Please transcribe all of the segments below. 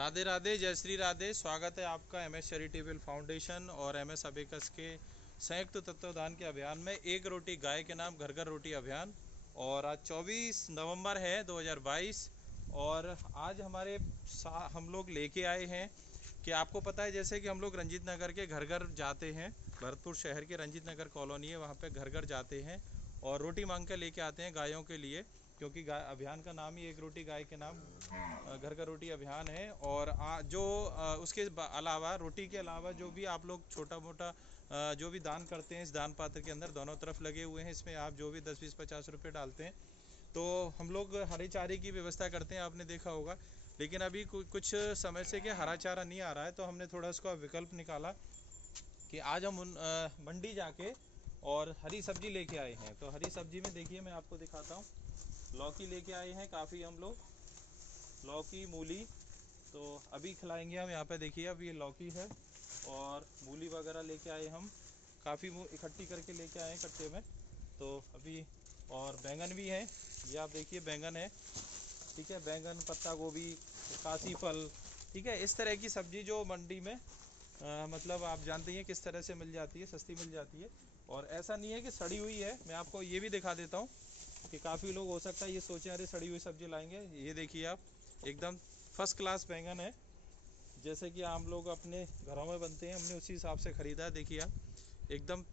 राधे राधे, जय श्री राधे। स्वागत है आपका एम एस चैरिटेबल फाउंडेशन और एम एस अबेकस के संयुक्त तत्वावधान के अभियान में एक रोटी गाय के नाम घर घर रोटी अभियान। और आज 24 नवंबर है 2022 और आज हम लोग लेके आए हैं कि आपको पता है जैसे कि हम लोग रंजीत नगर के घर घर जाते हैं। भरतपुर शहर के रंजीत नगर कॉलोनी है, वहाँ पे घर घर जाते हैं और रोटी मांग कर लेके आते हैं गायों के लिए, क्योंकि गाय अभियान का नाम ही एक रोटी गाय के नाम घर का रोटी अभियान है। और उसके अलावा रोटी के अलावा जो भी आप लोग छोटा मोटा जो भी दान करते हैं, इस दान पात्र के अंदर दोनों तरफ लगे हुए हैं, इसमें आप जो भी 10 20 50 रुपये डालते हैं तो हम लोग हरे चारे की व्यवस्था करते हैं, आपने देखा होगा। लेकिन अभी कुछ समय से कि हरा चारा नहीं आ रहा है, तो हमने थोड़ा इसका विकल्प निकाला कि आज हम मंडी जाके और हरी सब्जी लेके आए हैं। तो हरी सब्जी में देखिए मैं आपको दिखाता हूँ, लौकी लेके आए हैं काफ़ी हम लोग, लौकी मूली। तो अभी खिलाएंगे हम, यहाँ पे देखिए अब ये लौकी है और मूली वगैरह लेके आए हम, काफ़ी इकट्ठी करके लेके आए हैं कट्टे में। तो अभी और बैंगन भी हैं, ये आप देखिए बैंगन है, ठीक है, बैंगन, पत्ता गोभी, कासी फल, ठीक है। इस तरह की सब्जी जो मंडी में मतलब आप जानते हैं किस तरह से मिल जाती है, सस्ती मिल जाती है। और ऐसा नहीं है कि सड़ी हुई है, मैं आपको ये भी दिखा देता हूँ कि काफ़ी लोग हो सकता है ये सोचें अरे सड़ी हुई सब्जी लाएंगे। ये देखिए आप, एकदम फर्स्ट क्लास बैंगन है, जैसे कि हम लोग अपने घरों में बनते हैं, हमने उसी हिसाब से ख़रीदा है। देखिए आप, एकदम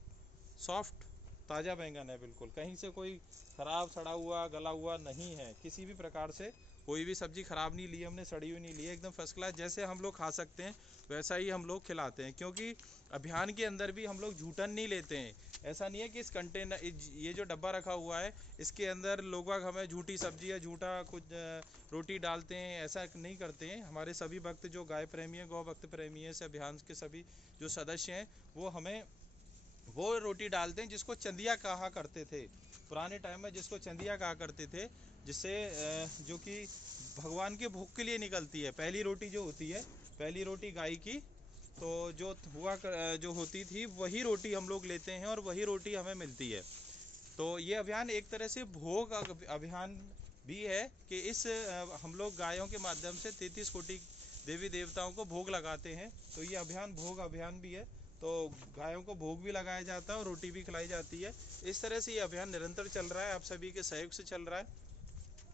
सॉफ्ट ताज़ा बैंगन है, बिल्कुल कहीं से कोई ख़राब सड़ा हुआ गला हुआ नहीं है, किसी भी प्रकार से कोई भी सब्ज़ी ख़राब नहीं ली हमने, सड़ी हुई नहीं ली है, एकदम फर्स्ट क्लास। जैसे हम लोग खा सकते हैं वैसा ही हम लोग खिलाते हैं, क्योंकि अभियान के अंदर भी हम लोग झूठन नहीं लेते हैं। ऐसा नहीं है कि इस कंटेनर, ये जो डब्बा रखा हुआ है इसके अंदर लोग हमें झूठी सब्जी या झूठा कुछ रोटी डालते हैं, ऐसा नहीं करते हैं। हमारे सभी भक्त जो गाय प्रेमी हैं, गौ भक्त प्रेमी हैं, से अभियान के सभी जो सदस्य हैं, वो हमें वो रोटी डालते हैं जिसको चंदिया कहा करते थे पुराने टाइम में, जिसको चंदिया कहा करते थे, जिससे जो कि भगवान के भोग के लिए निकलती है। पहली रोटी जो होती है, पहली रोटी गाय की, तो जो होती थी वही रोटी हम लोग लेते हैं और वही रोटी हमें मिलती है। तो ये अभियान एक तरह से भोग अभियान भी है कि हम लोग गायों के माध्यम से 33 कोटि देवी देवताओं को भोग लगाते हैं। तो ये अभियान भोग अभियान भी है, तो गायों को भोग भी लगाया जाता है और रोटी भी खिलाई जाती है। इस तरह से ये अभियान निरंतर चल रहा है, आप सभी के सहयोग से चल रहा है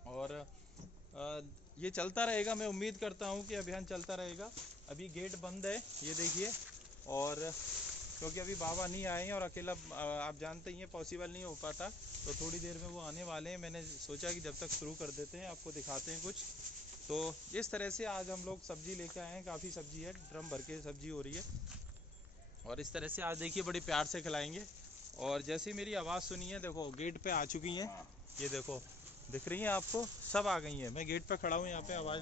और ये चलता रहेगा। मैं उम्मीद करता हूँ कि अभियान चलता रहेगा। अभी गेट बंद है, ये देखिए, और क्योंकि अभी बाबा नहीं आए हैं और अकेला आप जानते ही हैं पॉसिबल नहीं हो पाता, तो थोड़ी देर में वो आने वाले हैं। मैंने सोचा कि जब तक शुरू कर देते हैं, आपको दिखाते हैं कुछ। तो इस तरह से आज हम लोग सब्जी लेके आए हैं, काफ़ी सब्जी है, ड्रम भर के सब्जी हो रही है और इस तरह से आज देखिए बड़ी प्यार से खिलाएंगे। और जैसे ही मेरी आवाज़ सुनी है, देखो गेट पे आ चुकी हैं, ये देखो दिख रही हैं आपको, सब आ गई हैं। मैं गेट पे खड़ा हूँ, यहाँ पे आवाज़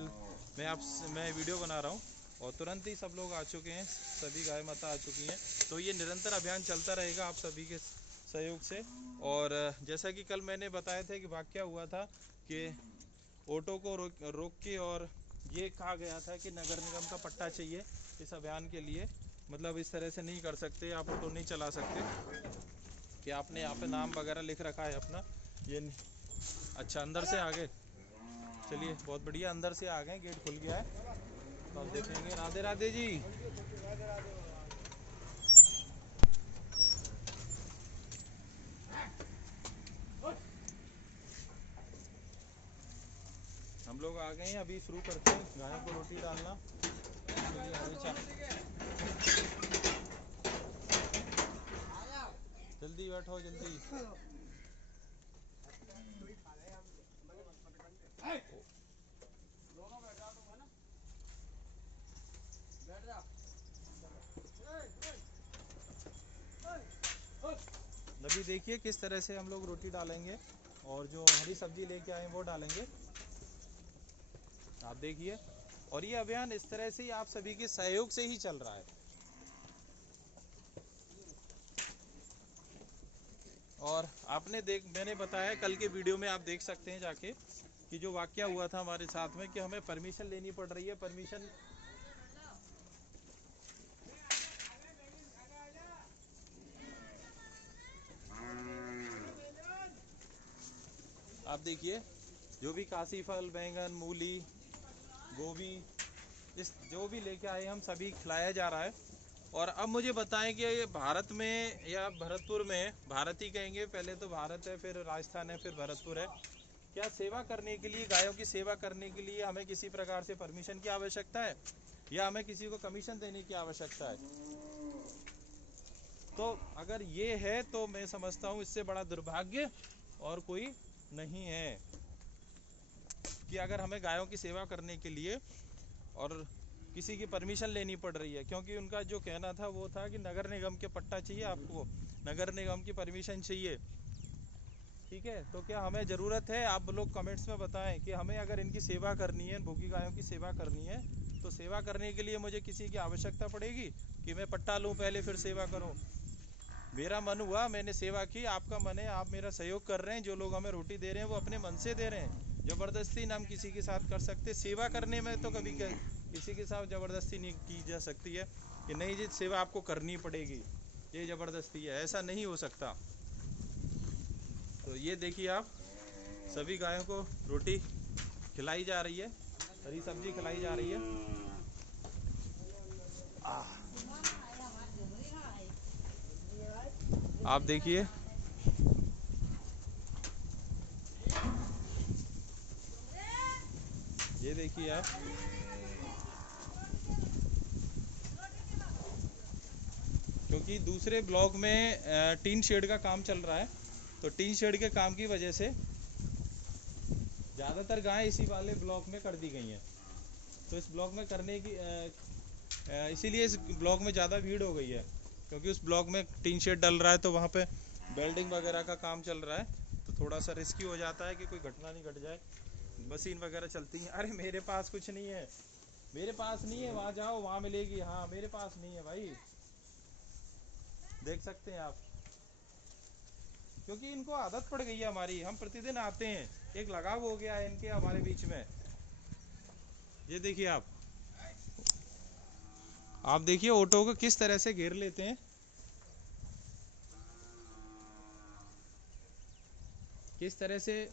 मैं वीडियो बना रहा हूँ और तुरंत ही सब लोग आ चुके हैं, सभी गाय माता आ चुकी हैं। तो ये निरंतर अभियान चलता रहेगा आप सभी के सहयोग से। और जैसा कि कल मैंने बताया था कि वाक़या हुआ था कि ऑटो को रोक के और ये कहा गया था कि नगर निगम का पट्टा चाहिए इस अभियान के लिए। मतलब इस तरह से नहीं कर सकते, आप ऑटो नहीं चला सकते कि आपने यहाँ पे नाम वगैरह लिख रखा है अपना, ये अच्छा अंदर से आ गए, चलिए बहुत बढ़िया, अंदर से आ गए, गेट खुल गया है। तो आप देखेंगे। राधे राधे जी। हम लोग आ गए हैं, अभी शुरू करते हैं गायों को रोटी डालना। जल्दी बैठो जल्दी। अभी देखिए किस तरह से हम लोग रोटी डालेंगे और जो हरी सब्जी लेके आए वो डालेंगे, आप देखिए। और ये अभियान इस तरह से ही आप सभी के सहयोग से ही चल रहा है। और मैंने बताया कल के वीडियो में, आप देख सकते हैं जाके, कि जो वाकया हुआ था हमारे साथ में कि हमें परमिशन लेनी पड़ रही है। परमिशन आप देखिए, जो भी कासी फल, बैंगन, मूली, गोभी, इस जो भी लेके आए हम सभी खिलाया जा रहा है। और अब मुझे बताएं कि ये भारत में या भरतपुर में, भारत ही कहेंगे, पहले तो भारत है, फिर राजस्थान है, फिर भरतपुर है, क्या सेवा करने के लिए, गायों की सेवा करने के लिए हमें किसी प्रकार से परमिशन की आवश्यकता है या हमें किसी को कमीशन देने की आवश्यकता है? तो अगर ये है तो मैं समझता हूँ इससे बड़ा दुर्भाग्य और कोई नहीं है कि अगर हमें गायों की सेवा करने के लिए और किसी की परमिशन लेनी पड़ रही है, क्योंकि उनका जो कहना था वो था कि नगर निगम के पट्टा चाहिए आपको, नगर निगम की परमिशन चाहिए। ठीक है, तो क्या हमें ज़रूरत है? आप लोग कमेंट्स में बताएं कि हमें अगर इनकी सेवा करनी है, भूखी गायों की सेवा करनी है, तो सेवा करने के लिए मुझे किसी की आवश्यकता पड़ेगी कि मैं पट्टा लूँ पहले फिर सेवा करूँ? मेरा मन हुआ, मैंने सेवा की, आपका मन है, आप मेरा सहयोग कर रहे हैं, जो लोग हमें रोटी दे रहे हैं वो अपने मन से दे रहे हैं, ज़बरदस्ती ना हम किसी के साथ कर सकते। सेवा करने में तो कभी किसी के साथ ज़बरदस्ती नहीं की जा सकती है कि नहीं जी सेवा आपको करनी पड़ेगी, ये ज़बरदस्ती है, ऐसा नहीं हो सकता। तो ये देखिए आप, सभी गायों को रोटी खिलाई जा रही है, हरी सब्जी खिलाई जा रही है। आप देखिए, ये देखिए आप, क्योंकि दूसरे ब्लॉक में टीन शेड का काम चल रहा है, तो टीन शेड के काम की वजह से ज़्यादातर गायें इसी वाले ब्लॉक में कर दी गई हैं। तो इस ब्लॉक में करने की इसीलिए इस ब्लॉक में ज़्यादा भीड़ हो गई है, क्योंकि उस ब्लॉक में टीन शेड डल रहा है, तो वहाँ पे वेल्डिंग वगैरह का काम चल रहा है, तो थोड़ा सा रिस्की हो जाता है कि कोई घटना नहीं घट जाए, मशीन वगैरह चलती हैं। अरे मेरे पास कुछ नहीं है, मेरे पास नहीं है, वहाँ जाओ वहाँ मिलेगी। हाँ मेरे पास नहीं है भाई, देख सकते हैं आप, क्योंकि इनको आदत पड़ गई है हमारी, हम प्रतिदिन आते हैं, एक लगाव हो गया है इनके हमारे बीच में। ये देखिए आप देखिए ऑटो को किस तरह से घेर लेते हैं, किस तरह से।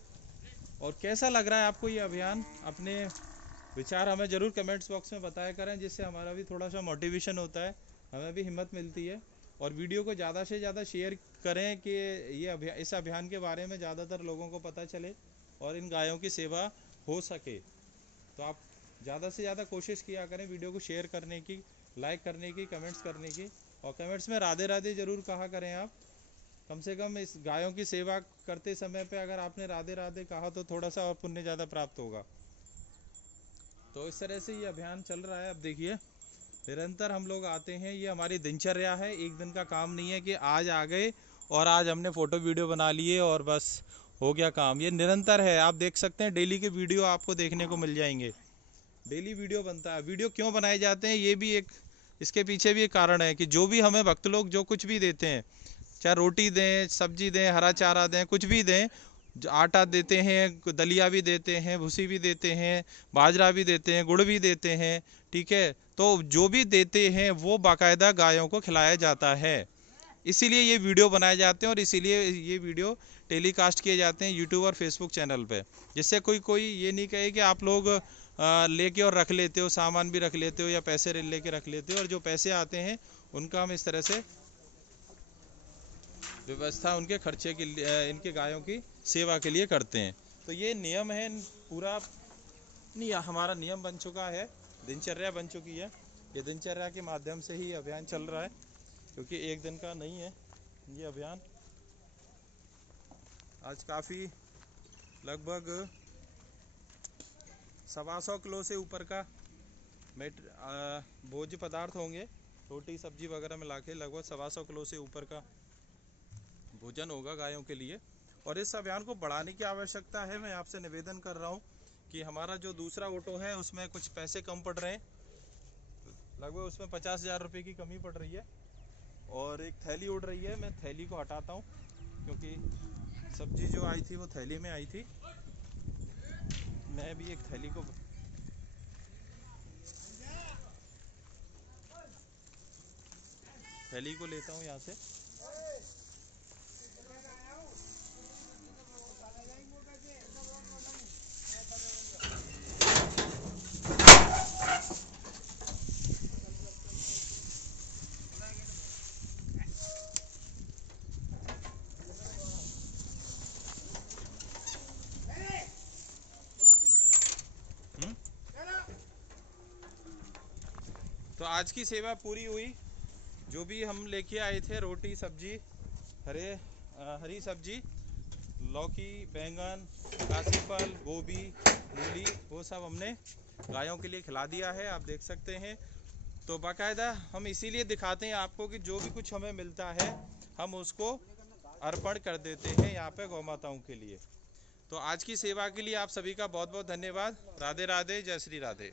और कैसा लग रहा है आपको ये अभियान? अपने विचार हमें ज़रूर कमेंट्स बॉक्स में बताया करें, जिससे हमारा भी थोड़ा सा मोटिवेशन होता है, हमें भी हिम्मत मिलती है। और वीडियो को ज़्यादा से ज़्यादा शेयर करें कि ये इस अभियान के बारे में ज़्यादातर लोगों को पता चले और इन गायों की सेवा हो सके। तो आप ज़्यादा से ज़्यादा कोशिश किया करें वीडियो को शेयर करने की, लाइक करने की, कमेंट्स करने की, और कमेंट्स में राधे राधे ज़रूर कहा करें आप। कम से कम इस गायों की सेवा करते समय पे अगर आपने राधे राधे कहा तो थोड़ा सा और पुण्य ज़्यादा प्राप्त होगा। तो इस तरह से ये अभियान चल रहा है। अब देखिए निरंतर हम लोग आते हैं, ये हमारी दिनचर्या है, एक दिन का काम नहीं है कि आज आ गए और आज हमने फ़ोटो वीडियो बना लिए और बस हो गया काम। ये निरंतर है, आप देख सकते हैं डेली के वीडियो आपको देखने को मिल जाएंगे, डेली वीडियो बनता है। वीडियो क्यों बनाए जाते हैं, ये भी एक, इसके पीछे भी एक कारण है कि जो भी हमें भक्त लोग जो कुछ भी देते हैं, चाहे रोटी दें, सब्जी दें, हरा चारा दें, कुछ भी दें, आटा देते हैं, दलिया भी देते हैं, भूसी भी देते हैं, बाजरा भी देते हैं, गुड़ भी देते हैं, ठीक है, तो जो भी देते हैं वो बाकायदा गायों को खिलाया जाता है। इसीलिए ये वीडियो बनाए जाते हैं और इसीलिए ये वीडियो टेलीकास्ट किए जाते हैं यूट्यूब और फेसबुक चैनल पे, जिससे कोई ये नहीं कहे कि आप लोग लेके और रख लेते हो, सामान भी रख लेते हो या पैसे लेके रख लेते हो, और जो पैसे आते हैं उनका हम इस तरह से व्यवस्था उनके खर्चे के लिए, इनके गायों की सेवा के लिए करते हैं। तो ये नियम है पूरा, नहीं हमारा नियम बन चुका है, दिनचर्या बन चुकी है। ये दिनचर्या के माध्यम से ही अभियान चल रहा है, क्योंकि एक दिन का नहीं है ये अभियान। आज काफ़ी लगभग 125 किलो से ऊपर का भोज्य पदार्थ होंगे, रोटी सब्जी वगैरह मिला के लगभग 125 किलो से ऊपर का भोजन होगा गायों के लिए। और इस अभियान को बढ़ाने की आवश्यकता है। मैं आपसे निवेदन कर रहा हूँ कि हमारा जो दूसरा ऑटो है उसमें कुछ पैसे कम पड़ रहे हैं, लगभग उसमें 50,000 रुपये की कमी पड़ रही है, और एक थैली उड़ रही है, मैं थैली को हटाता हूँ क्योंकि सब्जी जो आई थी वो थैली में आई थी। मैं भी एक थैली को लेता हूँ यहाँ से। आज की सेवा पूरी हुई। जो भी हम लेके आए थे, रोटी, सब्जी, हरी सब्जी, लौकी, बैंगन, काशी फल, गोभी, मूली, वो सब हमने गायों के लिए खिला दिया है, आप देख सकते हैं। तो बाकायदा हम इसीलिए दिखाते हैं आपको कि जो भी कुछ हमें मिलता है हम उसको अर्पण कर देते हैं यहाँ पे गौ माताओं के लिए। तो आज की सेवा के लिए आप सभी का बहुत बहुत धन्यवाद। राधे राधे, जय श्री राधे।